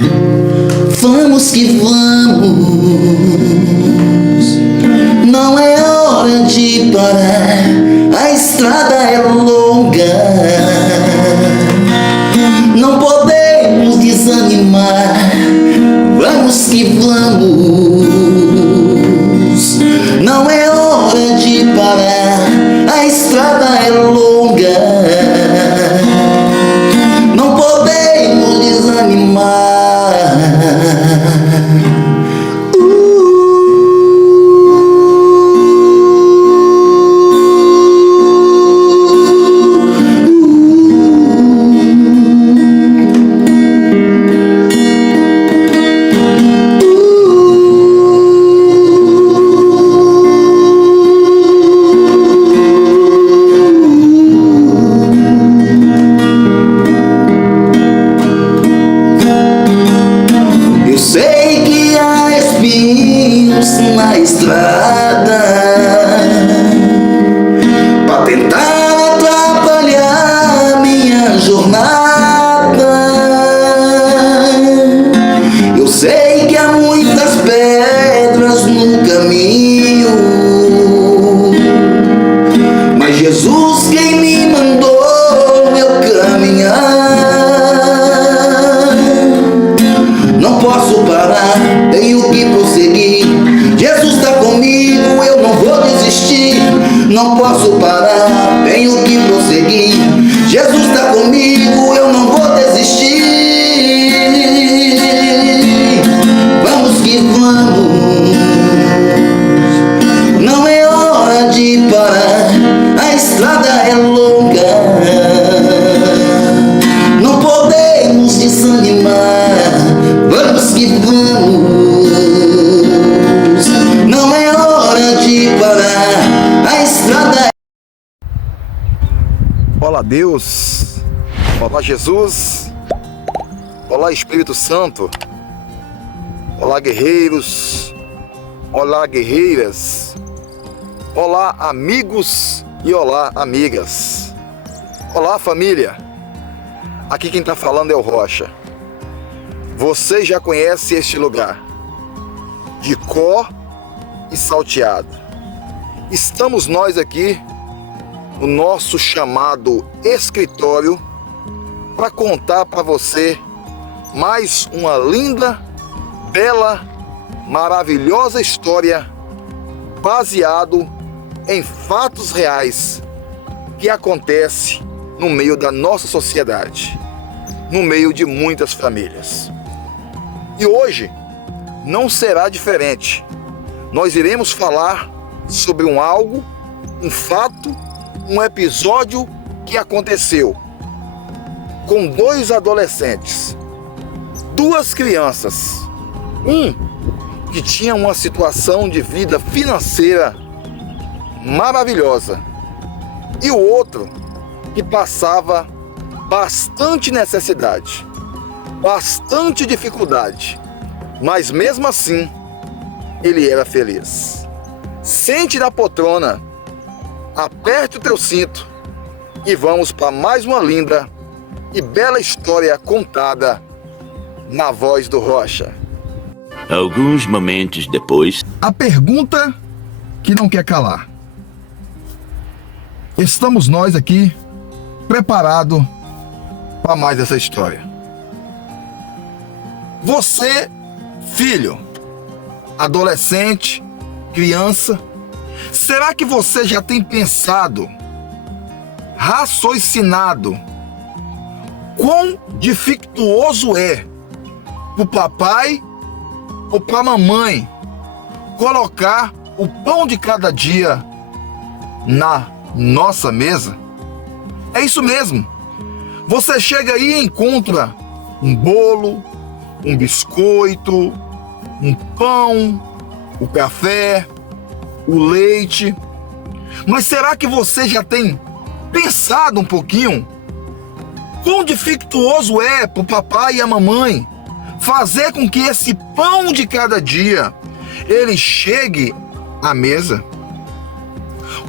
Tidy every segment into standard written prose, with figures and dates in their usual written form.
Vamos que vamos, não é hora de parar, a estrada é longa, não podemos desanimar. Vamos que vamos, não é hora de parar, a estrada é longa, não podemos desanimar. Sei que há espinhos na estrada pra tentar atrapalhar minha jornada. Eu sei que há muitas pedras no caminho, mas Jesus quem me mandou eu caminhar. Não posso parar, tenho que prosseguir. Jesus está comigo, eu não vou desistir. Não posso parar, tenho que prosseguir. Jesus está comigo, eu não vou desistir. Vamos que vamos, não é hora de parar, a estrada é longa, não podemos desanimar. Vamos que vamos, não é hora de parar, a estrada é... Olá Deus, olá Jesus, olá Espírito Santo, olá guerreiros, olá guerreiras, olá amigos e olá amigas, olá família. Aqui quem está falando é o Rocha. Você já conhece este lugar, de cor e salteado. Estamos nós aqui no nosso chamado escritório para contar para você mais uma linda, bela, maravilhosa história baseado em fatos reais que acontece no meio da nossa sociedade, no meio de muitas famílias. E hoje não será diferente. Nós iremos falar sobre um fato, um episódio que aconteceu com dois adolescentes, duas crianças, um que tinha uma situação de vida financeira maravilhosa e o outro que passava bastante necessidade, bastante dificuldade, mas mesmo assim ele era feliz. Sente na poltrona, aperte o teu cinto e vamos para mais uma linda e bela história contada na voz do Rocha. Alguns momentos depois. A pergunta que não quer calar. Estamos nós aqui preparados para mais essa história. Você, filho, adolescente, criança, será que você já tem pensado, raciocinado, quão dificultoso é para o papai ou para a mamãe colocar o pão de cada dia na nossa mesa? É isso mesmo. Você chega aí e encontra um bolo, um biscoito, um pão, o café, o leite. Mas será que você já tem pensado um pouquinho quão dificultoso é para o papai e a mamãe fazer com que esse pão de cada dia ele chegue à mesa?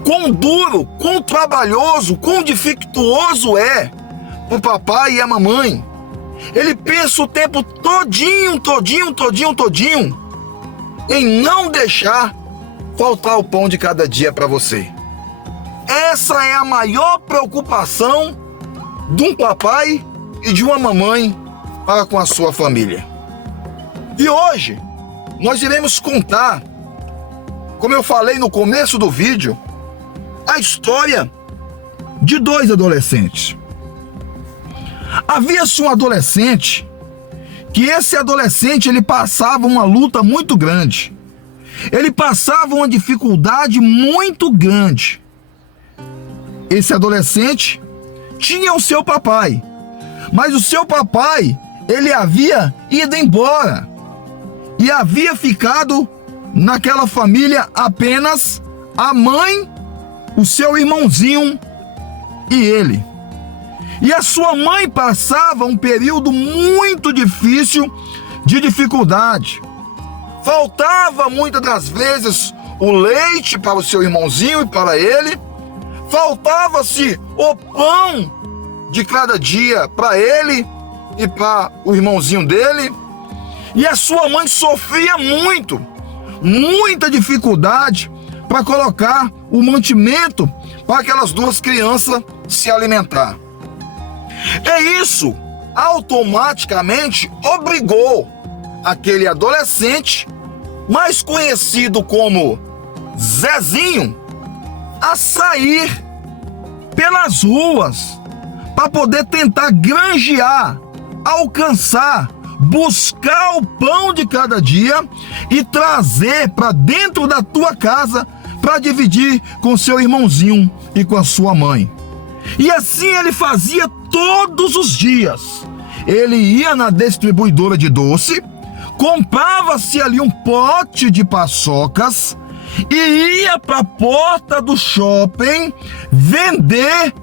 Quão duro, quão trabalhoso, quão dificultoso é para o papai e a mamãe ele pensa o tempo todinho em não deixar faltar o pão de cada dia para você. Essa é a maior preocupação de um papai e de uma mamãe para com a sua família. E hoje nós iremos contar, como eu falei no começo do vídeo, a história de 2 adolescentes. Havia-se um adolescente que esse adolescente ele passava uma luta muito grande. Ele passava uma dificuldade muito grande. Esse adolescente tinha o seu papai, mas o seu papai, ele havia ido embora e havia ficado naquela família apenas a mãe, o seu irmãozinho e ele. E a sua mãe passava um período muito difícil de dificuldade. Faltava muitas das vezes o leite para o seu irmãozinho e para ele. Faltava-se o pão de cada dia para ele e para o irmãozinho dele. E a sua mãe sofria muita dificuldade para colocar o mantimento para aquelas 2 crianças se alimentar. E isso automaticamente obrigou aquele adolescente, mais conhecido como Zezinho, a sair pelas ruas para poder tentar granjear, alcançar, buscar o pão de cada dia e trazer para dentro da tua casa para dividir com seu irmãozinho e com a sua mãe. E assim ele fazia todos os dias. Ele ia na distribuidora de doce, comprava-se ali um pote de paçocas e ia para a porta do shopping vender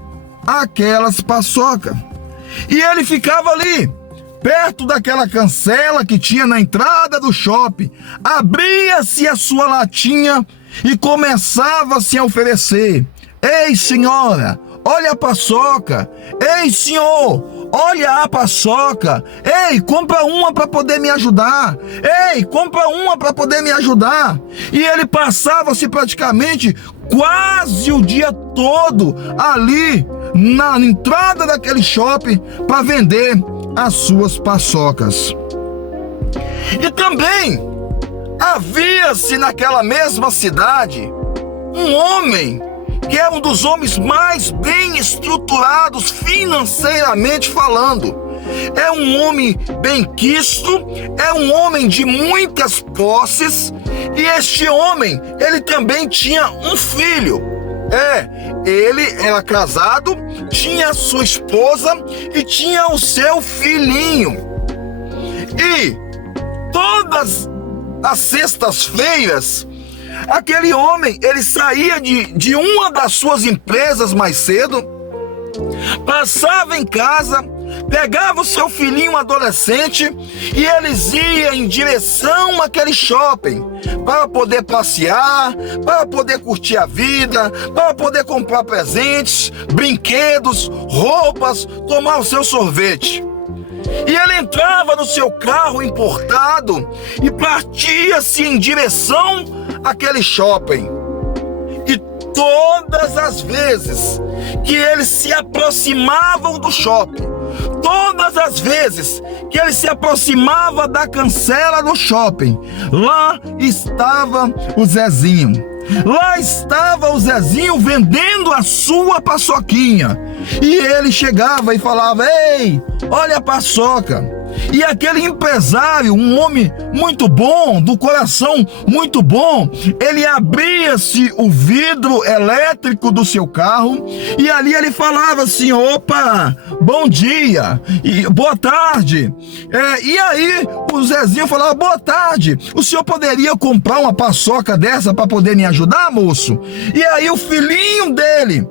aquelas paçocas. E ele ficava ali, perto daquela cancela que tinha na entrada do shopping, abria-se a sua latinha e começava a se oferecer. Ei, senhora, olha a paçoca. Ei, senhor, olha a paçoca. Ei, compra uma para poder me ajudar. Ei, compra uma para poder me ajudar. E ele passava-se praticamente quase o dia todo ali na entrada daquele shopping para vender as suas paçocas. E também havia-se naquela mesma cidade um homem que é um dos homens mais bem estruturados financeiramente falando. É um homem benquisto, é um homem de muitas posses, e este homem, ele também tinha um filho. Ele era casado, tinha a sua esposa e tinha o seu filhinho. E todas as sextas-feiras, aquele homem, ele saía de uma das suas empresas mais cedo, passava em casa, pegava o seu filhinho adolescente e eles iam em direção àquele shopping para poder passear, para poder curtir a vida, para poder comprar presentes, brinquedos, roupas, tomar o seu sorvete. E ele entrava no seu carro importado e partia-se em direção àquele shopping. E todas as vezes que eles se aproximavam do shopping, todas as vezes que ele se aproximava da cancela do shopping, lá estava o Zezinho. Lá estava o Zezinho vendendo a sua paçoquinha. E ele chegava e falava: ei, olha a paçoca. E aquele empresário, um homem muito bom, do coração muito bom, ele abria-se o vidro elétrico do seu carro e ali ele falava assim: opa, bom dia, e boa tarde. E aí o Zezinho falava: boa tarde, o senhor poderia comprar uma paçoca dessa para poder me ajudar, moço? E aí o filhinho dele,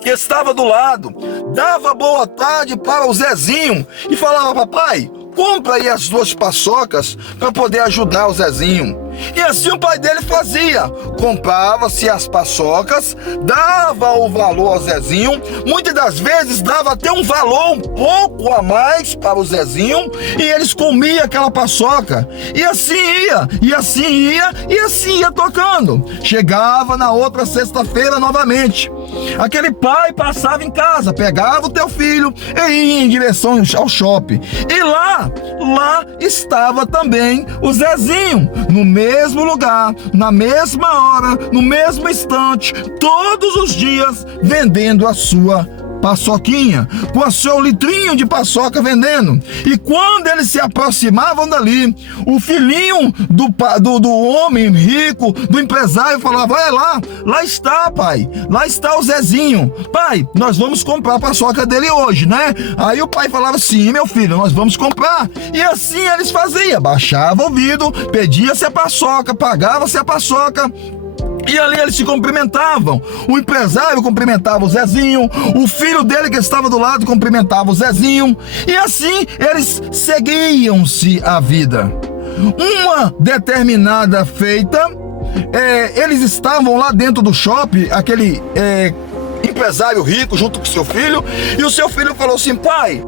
que estava do lado, dava boa tarde para o Zezinho e falava: papai, compra aí as 2 paçocas para poder ajudar o Zezinho. E assim o pai dele fazia, comprava-se as paçocas, dava o valor ao Zezinho, muitas das vezes dava até um valor um pouco a mais para o Zezinho, e eles comiam aquela paçoca, e assim ia, e assim ia, e assim ia tocando. Chegava na outra sexta-feira novamente, aquele pai passava em casa, pegava o teu filho e ia em direção ao shopping, e lá estava também o Zezinho, no mesmo lugar, na mesma hora, no mesmo instante, todos os dias, vendendo a sua paçoquinha, com o seu litrinho de paçoca vendendo. E quando eles se aproximavam dali, o filhinho do homem rico, do empresário, falava: vai lá está, pai, lá está o Zezinho, pai, nós vamos comprar a paçoca dele hoje, né? Aí o pai falava: sim, meu filho, nós vamos comprar. E assim eles faziam, baixava o vidro, pedia-se a paçoca, pagava-se a paçoca, e ali eles se cumprimentavam. O empresário cumprimentava o Zezinho, o filho dele que estava do lado cumprimentava o Zezinho, e assim eles seguiam-se a vida. Uma determinada feita, eles estavam lá dentro do shopping, aquele empresário rico junto com seu filho, e o seu filho falou assim: pai,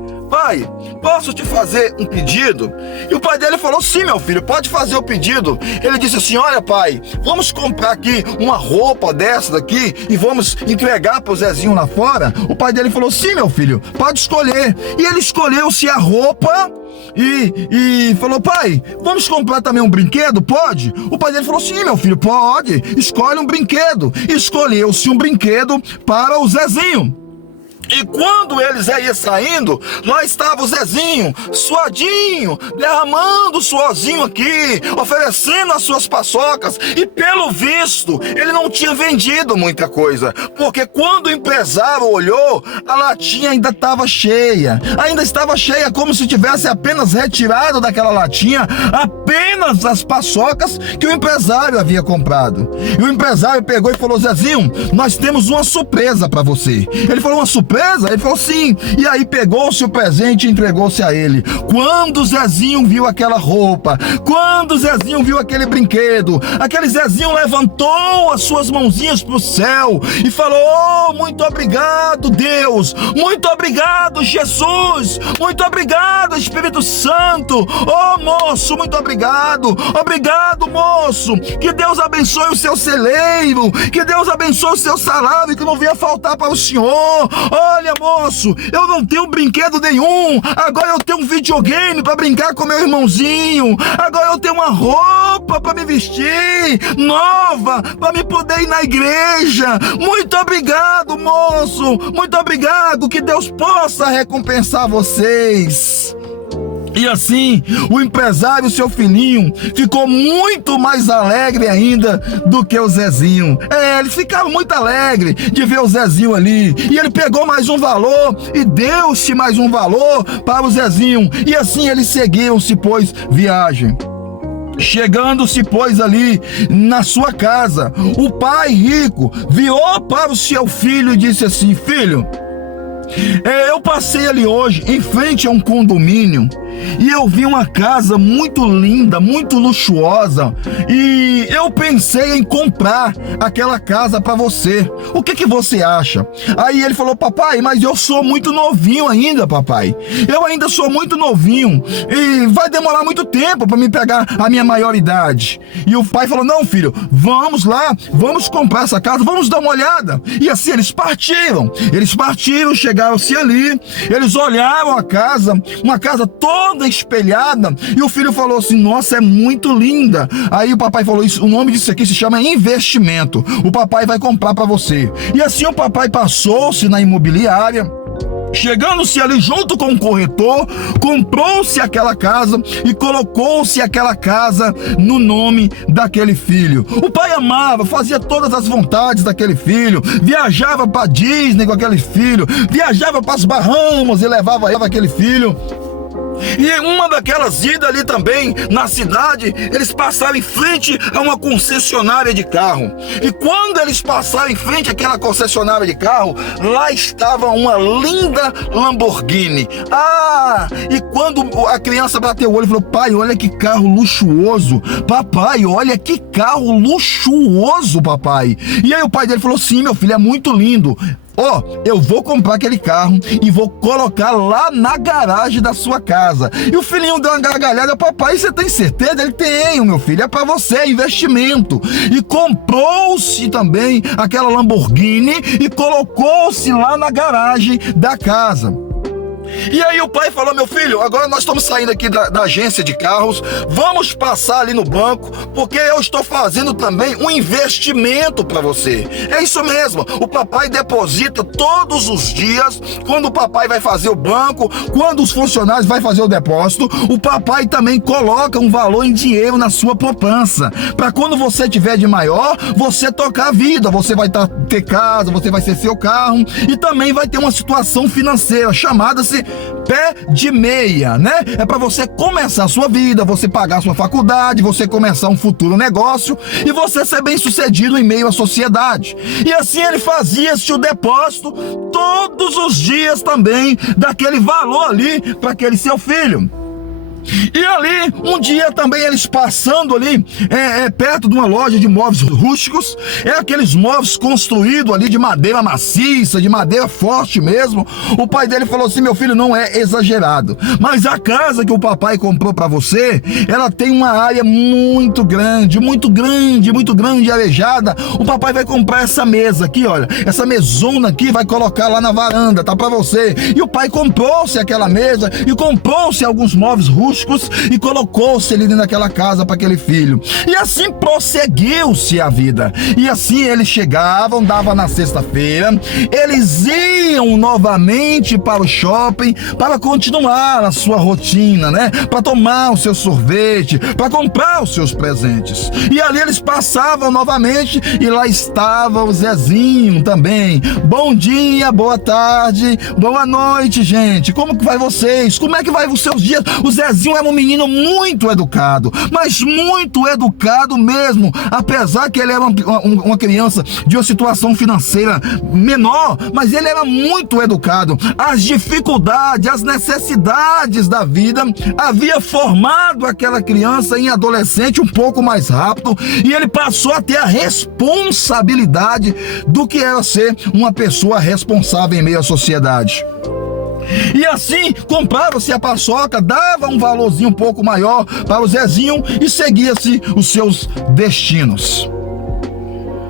posso te fazer um pedido? E o pai dele falou: sim, meu filho, pode fazer o pedido. Ele disse assim: olha, pai, vamos comprar aqui uma roupa dessa daqui e vamos entregar pro Zezinho lá fora. O pai dele falou: sim, meu filho, pode escolher. E ele escolheu-se a roupa e falou: pai, vamos comprar também um brinquedo, pode? O pai dele falou: sim, meu filho, pode, escolhe um brinquedo. Escolheu-se um brinquedo para o Zezinho. E quando eles iam saindo, lá estava o Zezinho, suadinho, derramando o suorzinho aqui, oferecendo as suas paçocas. E pelo visto, ele não tinha vendido muita coisa, porque quando o empresário olhou, a latinha ainda estava cheia, como se tivesse apenas retirado daquela latinha apenas as paçocas que o empresário havia comprado. E o empresário pegou e falou: Zezinho, nós temos uma surpresa para você. Ele falou: uma surpresa? Ele falou: sim. E aí pegou-se o presente e entregou-se a ele. Quando o Zezinho viu aquela roupa, quando o Zezinho viu aquele brinquedo, aquele Zezinho levantou as suas mãozinhas para o céu e falou: oh, muito obrigado, Deus, muito obrigado, Jesus, muito obrigado, Espírito Santo, oh, moço, muito obrigado, moço, que Deus abençoe o seu celeiro, que Deus abençoe o seu salário, que não venha faltar para o senhor. Olha, moço, eu não tenho brinquedo nenhum, agora eu tenho um videogame para brincar com meu irmãozinho, agora eu tenho uma roupa para me vestir, nova, para me poder ir na igreja. Muito obrigado, moço, muito obrigado, que Deus possa recompensar vocês. E assim, o empresário, seu filhinho, ficou muito mais alegre ainda do que o Zezinho. Ele ficava muito alegre de ver o Zezinho ali. E ele pegou mais um valor e deu-se mais um valor para o Zezinho. E assim eles seguiam-se, pois, viagem. Chegando-se, pois, ali na sua casa, o pai rico virou para o seu filho e disse assim: filho, eu passei ali hoje em frente a um condomínio e eu vi uma casa muito linda, muito luxuosa, e eu pensei em comprar aquela casa para você. O que você acha? Aí ele falou: papai, mas eu sou muito novinho ainda, papai. Eu ainda sou muito novinho e vai demorar muito tempo para me pegar a minha maioridade. E o pai falou: não, filho, vamos lá, vamos comprar essa casa, vamos dar uma olhada. E assim eles partiram, chegaram-se ali, eles olharam a casa, uma casa toda espelhada, e o filho falou assim: nossa, é muito linda. Aí o papai falou: isso, o nome disso aqui se chama investimento, o papai vai comprar para você. E assim o papai passou-se na imobiliária, chegando-se ali junto com o corretor, comprou-se aquela casa e colocou-se aquela casa no nome daquele filho. O pai amava, fazia todas as vontades daquele filho, viajava para Disney com aquele filho, viajava para as Bahamas e levava aquele filho. E em uma daquelas idas ali também, na cidade, eles passaram em frente a uma concessionária de carro. E quando eles passaram em frente àquela concessionária de carro, lá estava uma linda Lamborghini. E quando a criança bateu o olho e falou: pai, olha que carro luxuoso. Papai, olha que carro luxuoso, papai. E aí o pai dele falou: sim, meu filho, é muito lindo. Eu vou comprar aquele carro e vou colocar lá na garagem da sua casa. E o filhinho deu uma gargalhada: papai, você tem certeza? Ele: tenho, meu filho, é para você, é investimento. E comprou-se também aquela Lamborghini e colocou-se lá na garagem da casa. E aí o pai falou: meu filho, agora nós estamos saindo aqui da agência de carros, vamos passar ali no banco, porque eu estou fazendo também um investimento para você. É isso mesmo, o papai deposita todos os dias, quando o papai vai fazer o banco, quando os funcionários vai fazer o depósito, o papai também coloca um valor em dinheiro na sua poupança, para quando você tiver de maior, você tocar a vida, você vai ter casa, você vai ter seu carro e também vai ter uma situação financeira chamada-se pé de meia, né? É para você começar a sua vida, você pagar a sua faculdade, você começar um futuro negócio e você ser bem sucedido em meio à sociedade. E assim ele fazia-se o depósito todos os dias também daquele valor ali para aquele seu filho. E ali, um dia também eles passando ali perto de uma loja de móveis rústicos, aqueles móveis construídos ali de madeira maciça, de madeira forte mesmo. O pai dele falou assim: meu filho, não é exagerado, mas a casa que o papai comprou para você, ela tem uma área muito grande, arejada. O papai vai comprar essa mesa aqui, olha, essa mesona aqui, vai colocar lá na varanda, tá para você. E o pai comprou-se aquela mesa e comprou-se alguns móveis rústicos e colocou-se ali dentro daquela casa para aquele filho. E assim prosseguiu-se a vida. E assim eles chegavam, dava na sexta-feira, eles iam novamente para o shopping para continuar a sua rotina, né? Para tomar o seu sorvete, para comprar os seus presentes. E ali eles passavam novamente e lá estava o Zezinho também. Bom dia, boa tarde, boa noite, gente. Como que vai vocês? Como é que vai os seus dias? O Zezinho era um menino muito educado, mas muito educado mesmo, apesar que ele era uma criança de uma situação financeira menor, mas ele era muito educado. As dificuldades, as necessidades da vida havia formado aquela criança em adolescente um pouco mais rápido, e ele passou a ter a responsabilidade do que era ser uma pessoa responsável em meio à sociedade. E assim comprava-se a paçoca, dava um valorzinho um pouco maior para o Zezinho e seguia-se os seus destinos.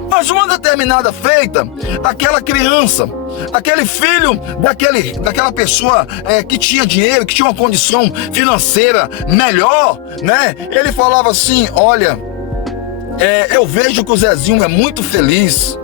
Mas uma determinada feita, aquela criança, aquele filho daquela pessoa que tinha dinheiro, que tinha uma condição financeira melhor, né? Ele falava assim: olha, eu vejo que o Zezinho é muito feliz.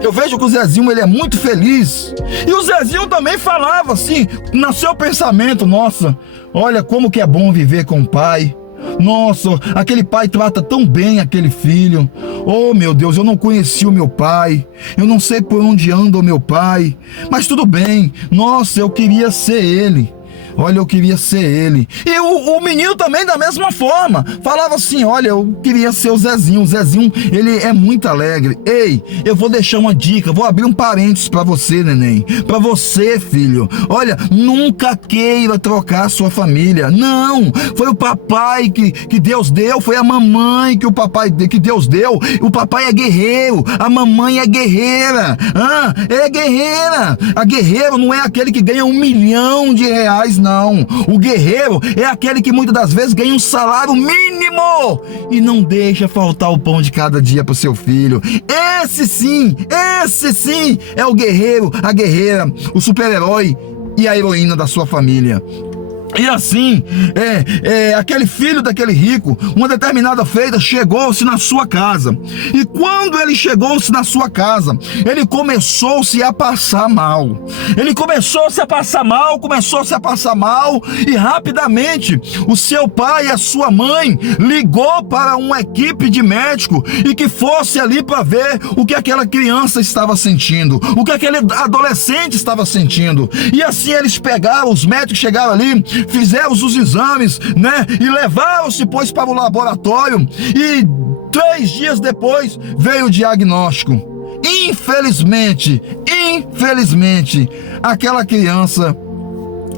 Eu vejo que o Zezinho, ele é muito feliz. E o Zezinho também falava assim, no seu pensamento: nossa, olha como que é bom viver com o pai. Nossa, aquele pai trata tão bem aquele filho. Oh, meu Deus, eu não conheci o meu pai. Eu não sei por onde anda o meu pai. Mas tudo bem. Nossa, eu queria ser ele. Olha, eu queria ser ele. E o menino também da mesma forma falava assim: olha, eu queria ser o Zezinho. O Zezinho, ele é muito alegre. Ei, eu vou deixar uma dica, vou abrir um parênteses pra você, neném, pra você, filho. Olha, nunca queira trocar sua família. Não, foi o papai que Deus deu, foi a mamãe que Deus deu. O papai é guerreiro, a mamãe é guerreira. É guerreira. A guerreiro não é aquele que ganha R$1 milhão, não. O guerreiro é aquele que muitas das vezes ganha um salário mínimo e não deixa faltar o pão de cada dia para o seu filho. Esse sim é o guerreiro, a guerreira, o super-herói e a heroína da sua família. E assim, aquele filho daquele rico, uma determinada feita, chegou-se na sua casa. E quando ele chegou-se na sua casa, ele começou-se a passar mal. Começou-se a passar mal, e rapidamente o seu pai e a sua mãe ligou para uma equipe de médico e que fosse ali para ver o que aquela criança estava sentindo, o que aquele adolescente estava sentindo. E assim eles pegaram, os médicos chegaram ali fizeram os exames, né? E levaram-se, pois, para o laboratório. E 3 dias depois veio o diagnóstico. Infelizmente, aquela criança,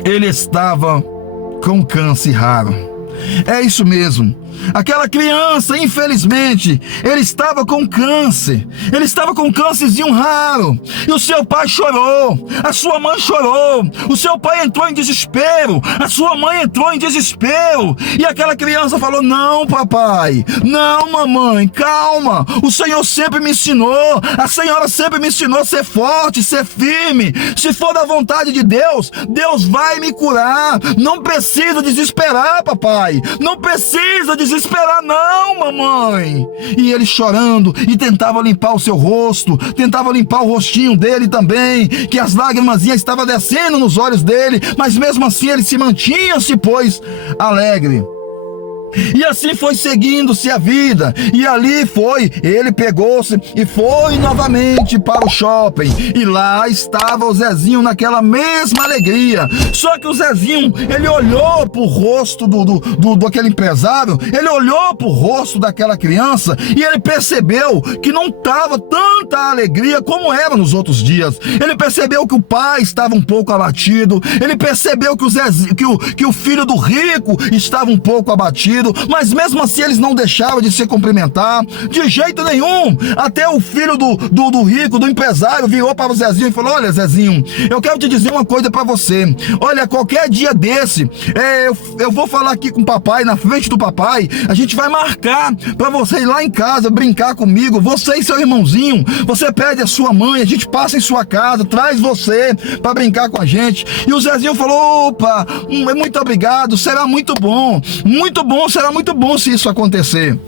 ele estava com câncer raro. É isso mesmo. Aquela criança, infelizmente, ele estava com câncer. Ele estava com um câncerzinho raro. E o seu pai chorou. A sua mãe chorou. O seu pai entrou em desespero. A sua mãe entrou em desespero. E aquela criança falou: não, papai. Não, mamãe. Calma. O Senhor sempre me ensinou. A senhora sempre me ensinou a ser forte, ser firme. Se for da vontade de Deus, Deus vai me curar. Não precisa desesperar, papai. Não precisa desesperar, não, mamãe. E ele chorando e tentava limpar o seu rosto, tentava limpar o rostinho dele também, que as lágrimas estavam descendo nos olhos dele, mas mesmo assim ele se mantinha-se, pois, alegre. E assim foi seguindo-se a vida. E ali ele pegou-se e foi novamente para o shopping. E lá estava o Zezinho naquela mesma alegria. Só que o Zezinho, ele olhou pro rosto daquele empresário, ele olhou pro rosto daquela criança e ele percebeu que não estava tanta alegria como era nos outros dias. Ele percebeu que o pai estava um pouco abatido. Ele percebeu que o filho do rico estava um pouco abatido. Mas mesmo assim eles não deixaram de se cumprimentar, de jeito nenhum. Até o filho do rico, do empresário, virou para o Zezinho e falou: olha, Zezinho, eu quero te dizer uma coisa para você. Olha, qualquer dia desse, eu vou falar aqui com o papai, na frente do papai. A gente vai marcar para você ir lá em casa, brincar comigo, você e seu irmãozinho. Você pede a sua mãe, a gente passa em sua casa, traz você para brincar com a gente. E o Zezinho falou: opa, muito obrigado, será muito bom, será muito bom se isso acontecer.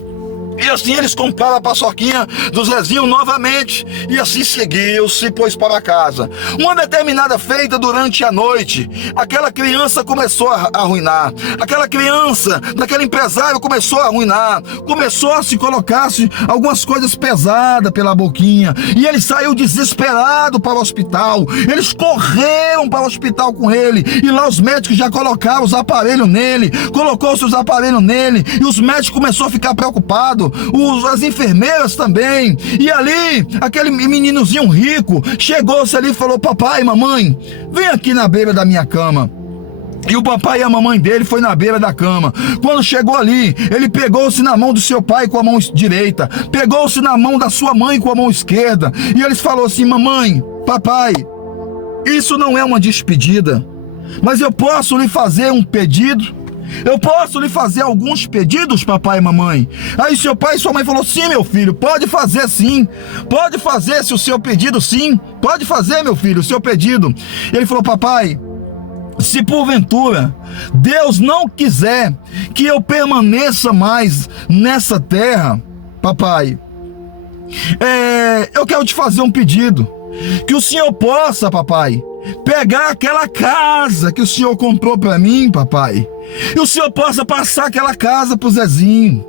E assim eles compraram a paçoquinha do Zezinho novamente. E assim seguiu-se, pois, para casa. Uma determinada feita durante a noite, aquela criança começou a arruinar. Aquela criança, daquele empresário, começou a arruinar. Começou a se colocar algumas coisas pesadas pela boquinha. E ele saiu desesperado para o hospital. Eles correram para o hospital com ele. E lá os médicos já colocaram os aparelhos nele. Colocou-se os aparelhos nele. E os médicos começaram a ficar preocupados. As enfermeiras também. E ali, aquele meninozinho rico chegou-se ali e falou: papai, mamãe, vem aqui na beira da minha cama. E o papai e a mamãe dele foi na beira da cama. Quando chegou ali, ele pegou-se na mão do seu pai com a mão direita, pegou-se na mão da sua mãe com a mão esquerda. E eles falaram assim: mamãe, papai, isso não é uma despedida, mas eu posso lhe fazer um pedido? Eu posso lhe fazer alguns pedidos, papai e mamãe? Aí seu pai e sua mãe falou: sim, meu filho, pode fazer sim. Pode fazer o seu pedido, sim. Pode fazer, meu filho, o seu pedido. Ele falou: papai, se porventura Deus não quiser que eu permaneça mais nessa terra, papai, eu quero te fazer um pedido. Que o senhor possa, papai, pegar aquela casa que o senhor comprou para mim, papai, e o senhor possa passar aquela casa pro Zezinho.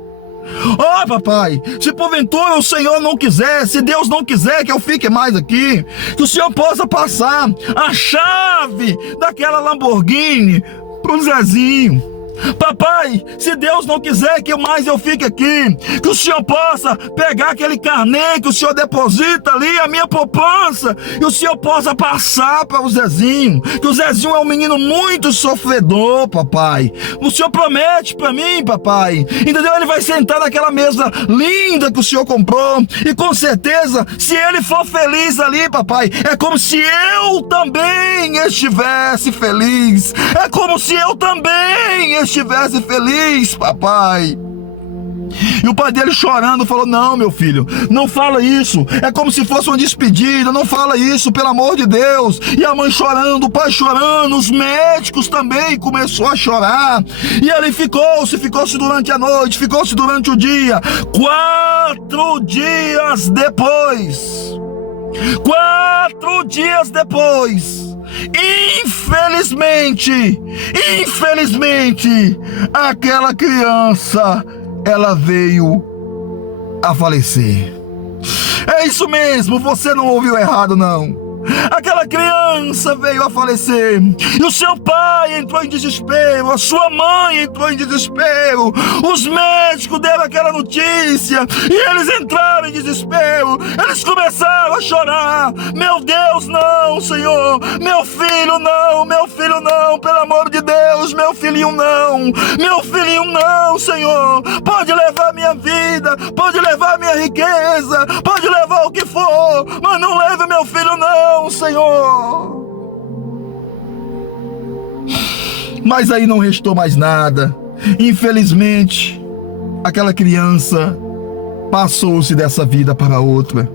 Oh, papai, se porventura o Senhor não quiser, se Deus não quiser que eu fique mais aqui, que o senhor possa passar a chave daquela Lamborghini pro Zezinho. Papai, se Deus não quiser que mais eu fique aqui, que o senhor possa pegar aquele carnê que o senhor deposita ali, a minha poupança, e o senhor possa passar para o Zezinho, que o Zezinho é um menino muito sofredor, papai. O senhor promete para mim, papai, entendeu? Ele vai sentar naquela mesa linda que o senhor comprou, e com certeza, se ele for feliz ali, papai, é como se eu também estivesse feliz. É como se eu também estivesse feliz, papai. E o pai dele chorando falou: não, meu filho, não fala isso, é como se fosse uma despedida, não fala isso, pelo amor de Deus. E a mãe chorando, o pai chorando, os médicos também começou a chorar. E ele ficou-se durante a noite, ficou-se durante o dia. 4 dias depois, 4 dias depois, infelizmente, aquela criança, ela veio a falecer. É isso mesmo, você não ouviu errado, não. aquela criança veio a falecer, e o seu pai entrou em desespero, a sua mãe entrou em desespero, os médicos deram aquela notícia, e eles entraram em desespero, eles começaram a chorar: meu Deus, não, Senhor, meu filho não, pelo amor de Deus, meu filhinho não, Senhor, pode levar minha vida, pode levar minha riqueza, pode levar o que for, mas não leve meu filho não, Senhor. Mas aí não restou mais nada. Infelizmente, aquela criança passou-se dessa vida para outra.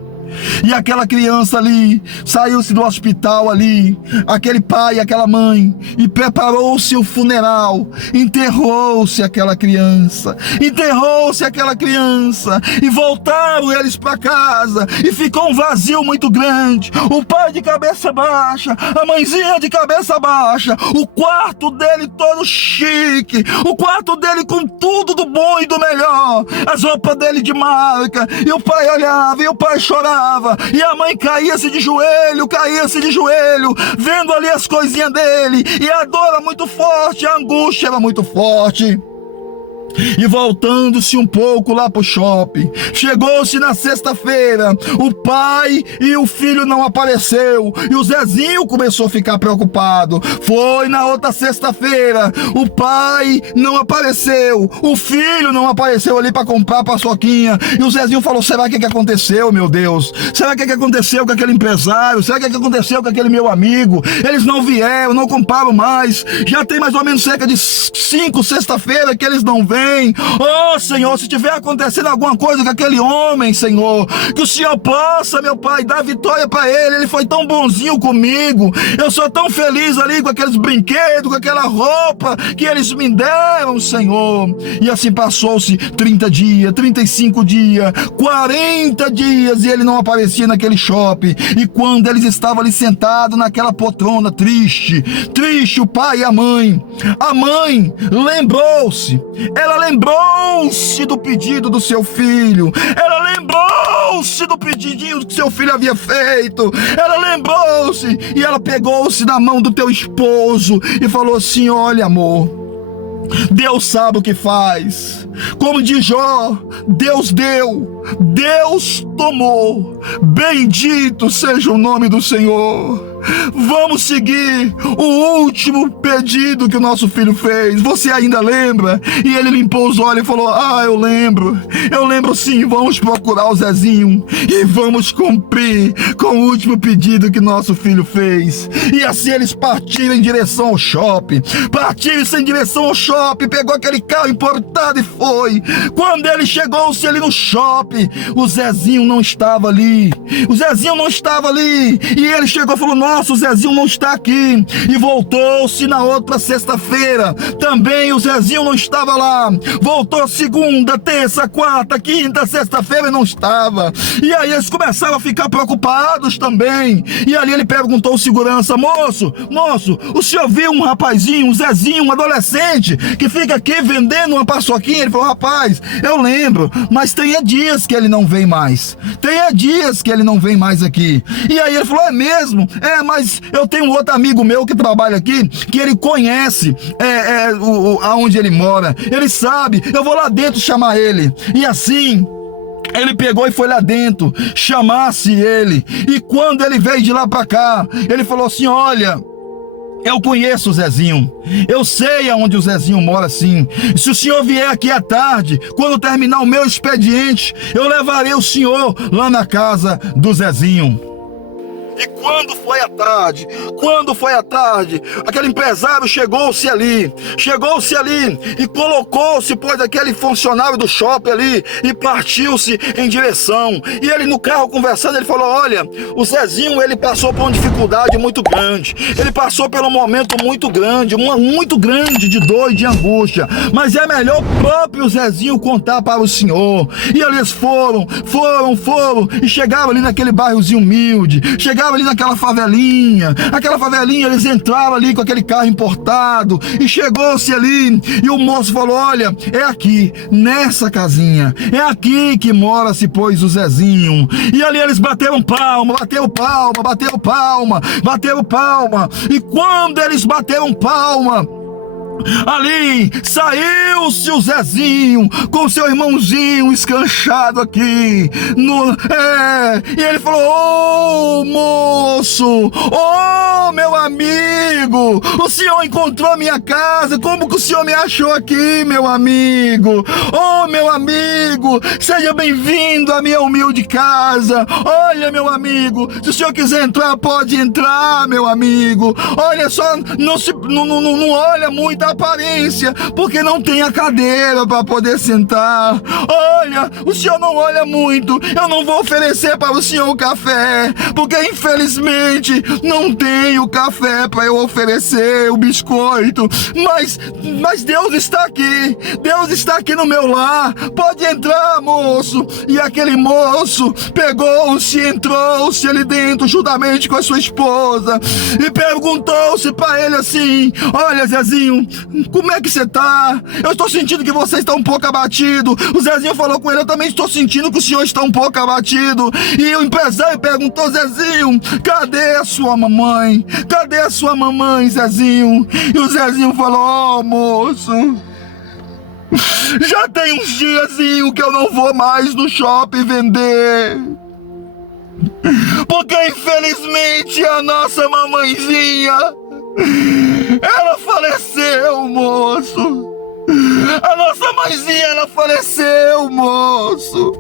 E aquela criança ali saiu-se do hospital ali, aquele pai, aquela mãe, e preparou-se o funeral, enterrou-se aquela criança, e voltaram eles para casa, e ficou um vazio muito grande. O pai de cabeça baixa, a mãezinha de cabeça baixa, o quarto dele todo chique, o quarto dele com tudo do bom e do melhor, as roupas dele de marca, e o pai olhava, e o pai chorava, e a mãe caía-se de joelho, vendo ali as coisinhas dele, e a dor era muito forte, a angústia era muito forte. E voltando-se um pouco lá pro shopping, chegou-se na sexta-feira, o pai e o filho não apareceu, e o Zezinho começou a ficar preocupado. Foi na outra sexta-feira, o pai não apareceu, o filho não apareceu ali para comprar paçoquinha, e o Zezinho falou: será que aconteceu, meu Deus? Será que aconteceu com aquele empresário? Será que aconteceu com aquele meu amigo? Eles não vieram, não compraram mais, já tem mais ou menos cerca de 5 sexta-feiras que eles não vêm. Oh, Senhor, se tiver acontecendo alguma coisa com aquele homem, Senhor, que o Senhor possa, meu Pai, dar vitória para ele. Ele foi tão bonzinho comigo, eu sou tão feliz ali com aqueles brinquedos, com aquela roupa que eles me deram, Senhor. E assim passou-se 30 dias, 35 dias, 40 dias, e ele não aparecia naquele shopping. E quando eles estavam ali sentados naquela poltrona, triste, o pai e a mãe lembrou-se do pedido do seu filho, ela lembrou-se do pedidinho que seu filho havia feito, ela lembrou-se, e ela pegou-se na mão do teu esposo e falou assim: olha, amor, Deus sabe o que faz. Como diz Jó, Deus deu, Deus tomou, bendito seja o nome do Senhor. Vamos seguir o último pedido que o nosso filho fez. Você ainda lembra? E ele limpou os olhos e falou: ah, eu lembro sim. Vamos procurar o Zezinho e vamos cumprir com o último pedido que nosso filho fez. E assim eles partiram em direção ao shopping, pegou aquele carro importado e foi. Quando ele chegou-se ali no shopping, o Zezinho não estava ali, e ele chegou e falou: nossa, o Zezinho não está aqui. E voltou-se na outra sexta-feira, também o Zezinho não estava lá. Voltou segunda, terça, quarta, quinta, sexta-feira e não estava. E aí eles começaram a ficar preocupados também. E ali ele perguntou ao segurança: moço, o senhor viu um rapazinho, um Zezinho, um adolescente que fica aqui vendendo uma paçoquinha? Ele falou: rapaz, eu lembro, mas tem dias que ele não vem mais, aqui. E aí ele falou: é mesmo? Mas eu tenho um outro amigo meu que trabalha aqui, que ele conhece aonde ele mora, ele sabe, eu vou lá dentro chamar ele. E assim ele pegou e foi lá dentro chamar-se ele. E quando ele veio de lá pra cá, ele falou assim: olha, eu conheço o Zezinho, eu sei aonde o Zezinho mora, sim. Se o senhor vier aqui à tarde, quando terminar o meu expediente, eu levarei o senhor lá na casa do Zezinho. E quando foi à tarde, aquele empresário chegou-se ali e colocou-se, pois, aquele funcionário do shopping ali, e partiu-se em direção. E ele no carro conversando, ele falou: olha, o Zezinho, ele passou por uma dificuldade muito grande, ele passou por um momento muito grande de dor e de angústia, mas é melhor o próprio Zezinho contar para o senhor. E eles foram e chegaram ali naquele bairrozinho humilde, chegaram entrava ali naquela favelinha. Aquela favelinha, eles entravam ali com aquele carro importado. E chegou-se ali, e o moço falou: olha, é aqui, nessa casinha, é aqui que mora-se, pois, o Zezinho. E ali eles bateram palma, bateram palma, bateram palma, bateram palma. E quando eles bateram palma, ali saiu-se o Zezinho com seu irmãozinho escanchado aqui e ele falou: ô moço, ô meu amigo, o senhor encontrou minha casa, como que o senhor me achou aqui, meu amigo? Ô meu amigo, seja bem-vindo à minha humilde casa. Olha, meu amigo, se o senhor quiser entrar, pode entrar, meu amigo. Olha só, não olha muito a aparência, porque não tem a cadeira para poder sentar. Olha, o senhor não olha muito, eu não vou oferecer para o senhor o café, porque infelizmente não tenho café para eu oferecer, o biscoito, mas Deus está aqui no meu lar, pode entrar, moço. E aquele moço pegou-se, entrou-se ali dentro juntamente com a sua esposa e perguntou-se para ele assim: olha, Zezinho, como é que você tá? Eu estou sentindo que você está um pouco abatido. O Zezinho falou com ele: eu também estou sentindo que o senhor está um pouco abatido. E o empresário perguntou: Zezinho, cadê a sua mamãe? Cadê a sua mamãe, Zezinho? E o Zezinho falou: ó, moço, já tem uns diazinho que eu não vou mais no shopping vender, porque infelizmente a nossa mamãezinha, ela faleceu, moço. A nossa mãezinha, ela faleceu, moço.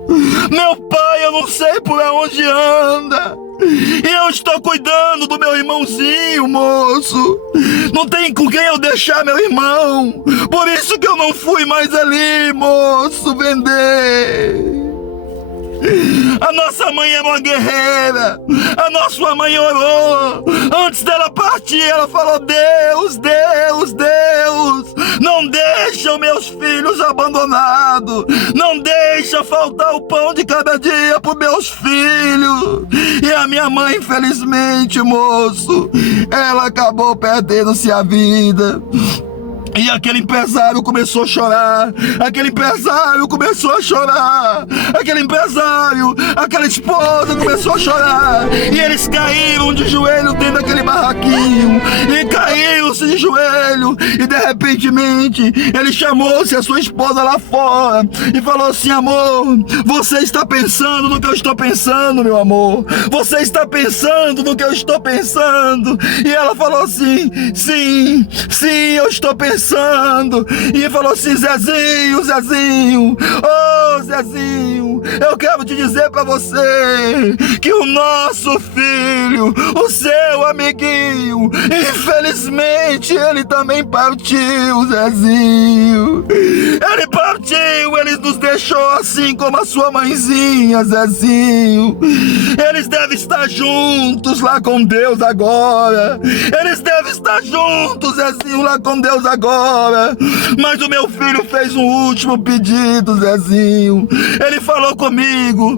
Meu pai, eu não sei por onde anda, e eu estou cuidando do meu irmãozinho, moço. Não tem com quem eu deixar meu irmão. Por isso que eu não fui mais ali, moço, vender. A nossa mãe era uma guerreira. A nossa mãe orou. Antes dela partir, ela falou: Deus, Deus, Deus, não deixa os meus filhos abandonados. Não deixa faltar o pão de cada dia para os meus filhos. E a minha mãe, infelizmente, moço, ela acabou perdendo-se a vida. E aquele empresário começou a chorar. Aquele empresário começou a chorar. Aquele empresário, aquela esposa começou a chorar. E eles caíram de joelho dentro daquele barraquinho. E caíram-se de joelho. E de repentemente ele chamou-se a sua esposa lá fora e falou assim: amor, você está pensando no que eu estou pensando, meu amor? Você está pensando no que eu estou pensando? E ela falou assim: sim, eu estou pensando. E falou assim: Zezinho, Zezinho, ô Zezinho, eu quero te dizer pra você que o nosso filho, o seu amiguinho, infelizmente ele também partiu, Zezinho. Ele partiu, ele nos deixou assim como a sua mãezinha, Zezinho. Eles devem estar juntos lá com Deus agora. Eles devem estar juntos, Zezinho, lá com Deus agora. Mas o meu filho fez um último pedido, Zezinho. Ele falou comigo,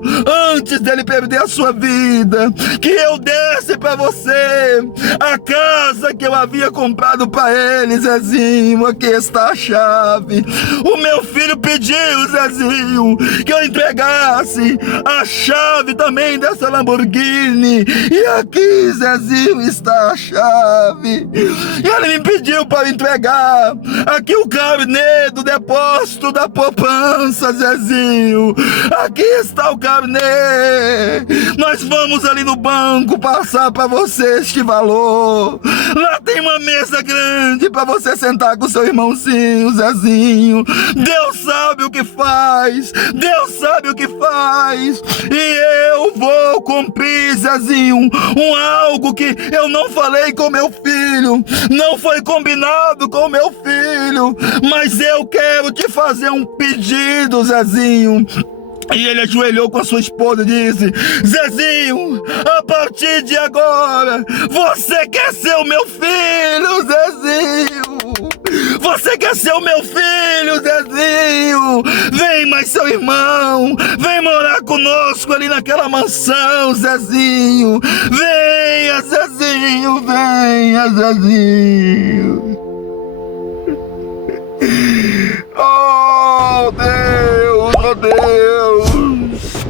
antes dele perder a sua vida, que eu desse pra você a casa que eu havia comprado pra ele, Zezinho. Aqui está a chave. O meu filho pediu, Zezinho, que eu entregasse a chave também dessa Lamborghini. E aqui, Zezinho, está a chave. E ele me pediu para entregar aqui o carnê do depósito da poupança, Zezinho. Aqui está o carnê. Nós vamos ali no banco passar para você este valor. Lá tem uma mesa grande para você sentar com seu irmãozinho, Zezinho. Deus sabe o que faz. Deus sabe o que faz. E eu vou cumprir, Zezinho, algo que eu não falei com meu filho, não foi combinado com meu filho, mas eu quero te fazer um pedido, Zezinho. E ele ajoelhou com a sua esposa e disse: Zezinho, a partir de agora, você quer ser o meu filho, Zezinho? Você quer ser o meu filho, Zezinho? Vem mais seu irmão, vem morar conosco. conosco ali naquela mansão, Zezinho. Venha, Zezinho, venha, Zezinho. Oh Deus, oh Deus,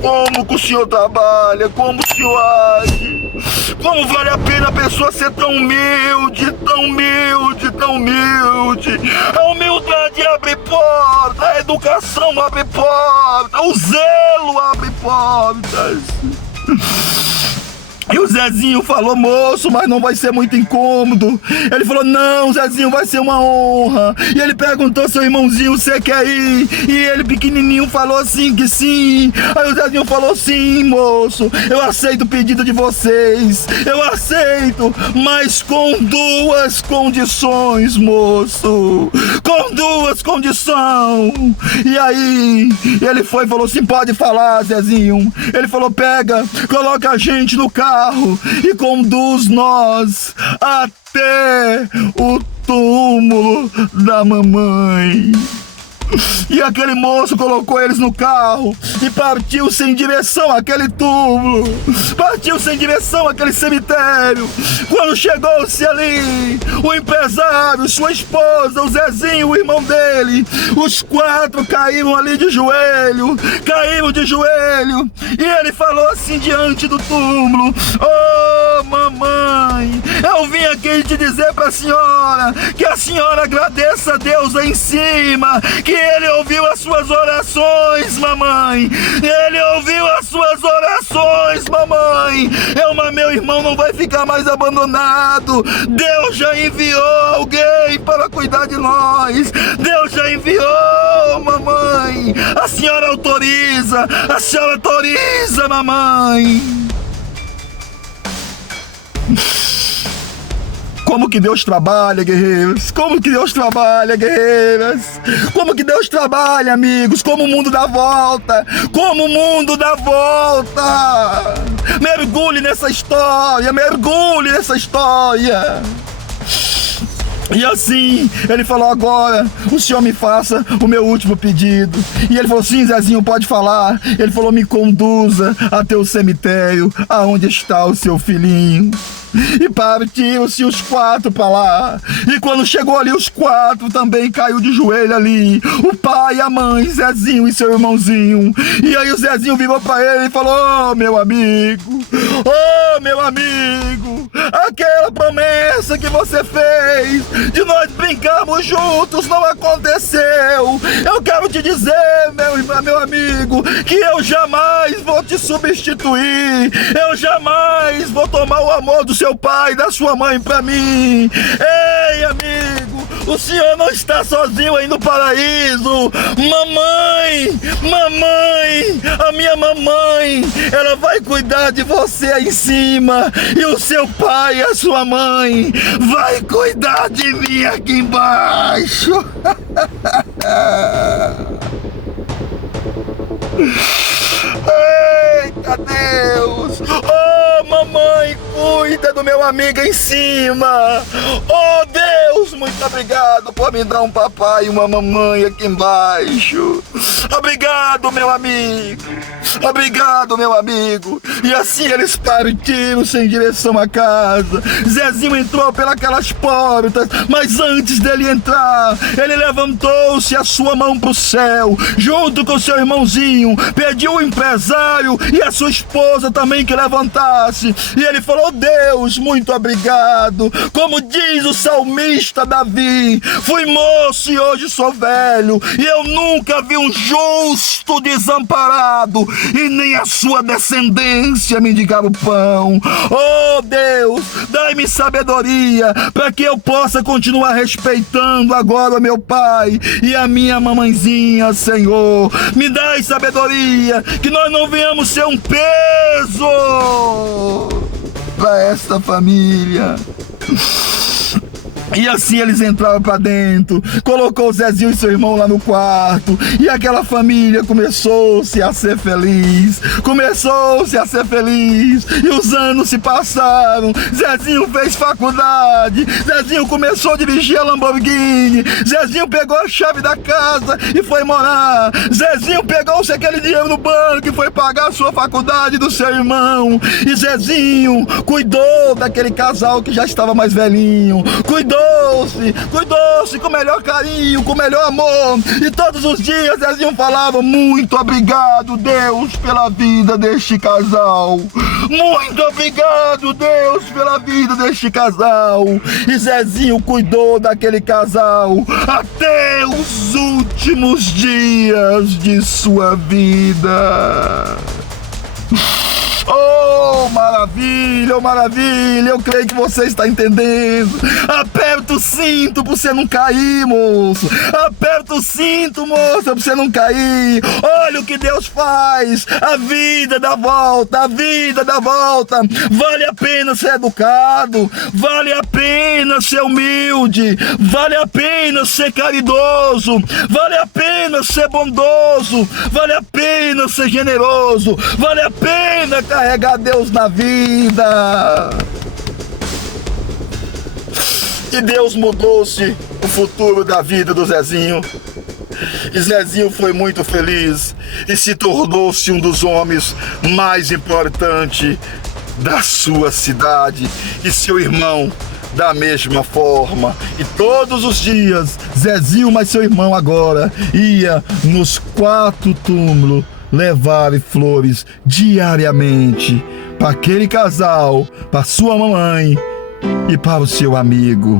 como que o Senhor trabalha, como o Senhor age, como vale a pena a pessoa ser tão humilde, tão humilde, tão humilde. A humildade abre porta, a educação abre porta, o zelo abre portas. E o Zezinho falou: moço, mas não vai ser muito incômodo. Ele falou: não, Zezinho, vai ser uma honra. E ele perguntou: seu irmãozinho, você quer ir? E ele pequenininho falou assim que sim. Aí o Zezinho falou: sim, moço, eu aceito o pedido de vocês, eu aceito, mas com duas condições, moço, com duas condições. E aí ele foi e falou assim: pode falar, Zezinho. Ele falou: pega, coloca a gente no carro e conduz nós até o túmulo da mamãe. E aquele moço colocou eles no carro e partiu-se em direção àquele túmulo, partiu-se em direção àquele cemitério. Quando chegou-se ali, o empresário, sua esposa, o Zezinho, o irmão dele, os quatro caíram ali de joelho, caíram de joelho. E ele falou assim diante do túmulo: oh mamãe, eu vim aqui te dizer para a senhora que a senhora agradeça a Deus lá em cima, que Ele ouviu as suas orações, mamãe. Ele ouviu as suas orações, mamãe. Meu irmão não vai ficar mais abandonado. Deus já enviou alguém para cuidar de nós. Deus já enviou, mamãe. A senhora autoriza, mamãe. Como que Deus trabalha, guerreiros? Como que Deus trabalha, guerreiras? Como que Deus trabalha, amigos? Como o mundo dá volta! Como o mundo dá volta! Mergulhe nessa história! Mergulhe nessa história! E assim, ele falou: agora o senhor me faça o meu último pedido. E ele falou: sim, Zezinho, pode falar. Ele falou: me conduza até o cemitério aonde está o seu filhinho. E partiram-se os quatro para lá. E quando chegou ali, os quatro também caiu de joelho ali. O pai, a mãe, Zezinho e seu irmãozinho. E aí o Zezinho virou para ele e falou: oh, meu amigo, aquela promessa que você fez de nós brincarmos juntos não aconteceu. Eu quero te dizer, meu amigo, que eu jamais vou te substituir. Eu jamais vou tomar o amor do seu pai e da sua mãe pra mim. Ei, amigo, o senhor não está sozinho aí no paraíso. Mamãe, a minha mamãe, ela vai cuidar de você aí em cima. E o seu pai e a sua mãe vai cuidar de mim aqui embaixo. Eita Deus! Oh, mamãe, cuida do meu amigo em cima! Oh, Deus, muito obrigado por me dar um papai e uma mamãe aqui embaixo! Obrigado, meu amigo! Obrigado, meu amigo! E assim eles partiram-se em direção à casa. Zezinho entrou pelas portas, mas antes dele entrar, ele levantou-se a sua mão pro céu, junto com seu irmãozinho, pediu o empresário e a sua esposa também que levantasse. E ele falou: Deus, muito obrigado. Como diz o salmista Davi: fui moço e hoje sou velho, e eu nunca vi um justo desamparado, e nem a sua descendência mendigar o pão. Oh Deus, dai-me sabedoria para que eu possa continuar respeitando agora meu pai e a minha mamãezinha, Senhor. Me dai sabedoria, que nós não venhamos ser um peso para esta família. E assim eles entraram pra dentro, colocou o Zezinho e seu irmão lá no quarto, e aquela família começou-se a ser feliz, e os anos se passaram. Zezinho fez faculdade, Zezinho começou a dirigir a Lamborghini, Zezinho pegou a chave da casa e foi morar, Zezinho pegou-se aquele dinheiro no banco e foi pagar a sua faculdade do seu irmão, e Zezinho cuidou daquele casal que já estava mais velhinho, cuidou-se com o melhor carinho, com o melhor amor. E todos os dias Zezinho falava: muito obrigado, Deus, pela vida deste casal. Muito obrigado, Deus, pela vida deste casal. E Zezinho cuidou daquele casal até os últimos dias de sua vida. Oh, maravilha, eu creio que você está entendendo. Aperta o cinto pra você não cair, moço. Aperta o cinto, moça, pra você não cair. Olha o que Deus faz. A vida dá volta, Vale a pena ser educado, vale a pena ser humilde, vale a pena ser caridoso, vale a pena ser bondoso, vale a pena ser generoso, vale a pena carregar Deus na vida. E Deus mudou-se o futuro da vida do Zezinho. E Zezinho foi muito feliz e se tornou-se um dos homens mais importantes da sua cidade. E seu irmão da mesma forma. E todos os dias Zezinho mais seu irmão agora ia nos 4 túmulos levar flores diariamente para aquele casal, para sua mamãe e para o seu amigo.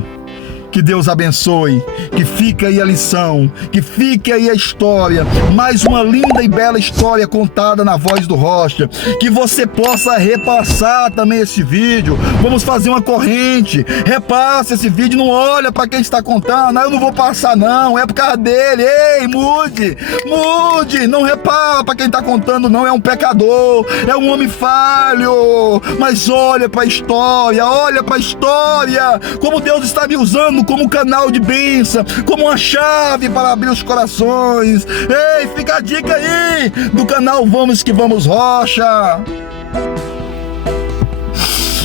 Que Deus abençoe, que fique aí a lição, que fique aí a história, mais uma linda e bela história contada na voz do Rocha, que você possa repassar também esse vídeo. Vamos fazer uma corrente, repassa esse vídeo, não olha para quem está contando, eu não vou passar não, é por causa dele. Ei, mude, não repara para quem está contando não, é um pecador, é um homem falho, mas olha para a história, como Deus está me usando como canal de bênção, como uma chave para abrir os corações. Ei, fica a dica aí do canal Vamos Que Vamos Rocha.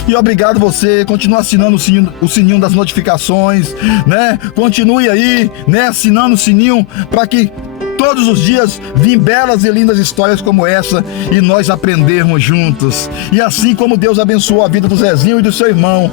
E obrigado você, continua assinando o sininho das notificações, né? Continue aí, né, assinando o sininho para que todos os dias vêm belas e lindas histórias como essa e nós aprendermos juntos. E assim como Deus abençoou a vida do Zezinho e do seu irmão,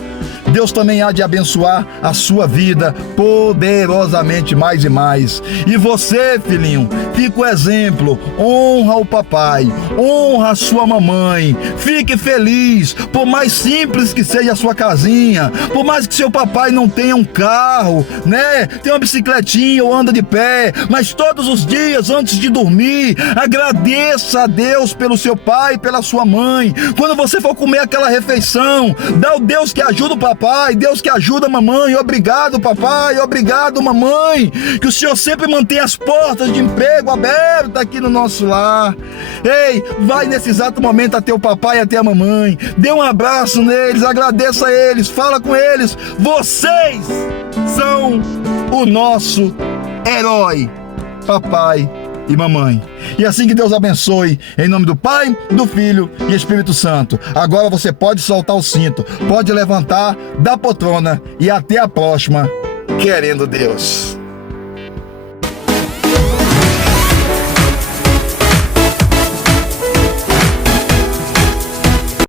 Deus também há de abençoar a sua vida poderosamente mais e mais. E você, filhinho, fica o exemplo, honra o papai, honra a sua mamãe, fique feliz, por mais simples que seja a sua casinha, por mais que seu papai não tenha um carro, né, tem uma bicicletinha ou anda de pé, mas todos os dias antes de dormir, agradeça a Deus pelo seu pai e pela sua mãe. Quando você for comer aquela refeição, dá o Deus que ajuda o papai, Deus que ajuda a mamãe. Obrigado, papai, obrigado, mamãe, que o Senhor sempre mantenha as portas de emprego abertas aqui no nosso lar. Ei, vai nesse exato momento até o papai e até a mamãe, dê um abraço neles, agradeça a eles, fala com eles. Vocês são o nosso herói, papai e mamãe. E assim que Deus abençoe, em nome do Pai, do Filho e Espírito Santo. Agora você pode soltar o cinto, pode levantar da poltrona e até a próxima, querendo Deus.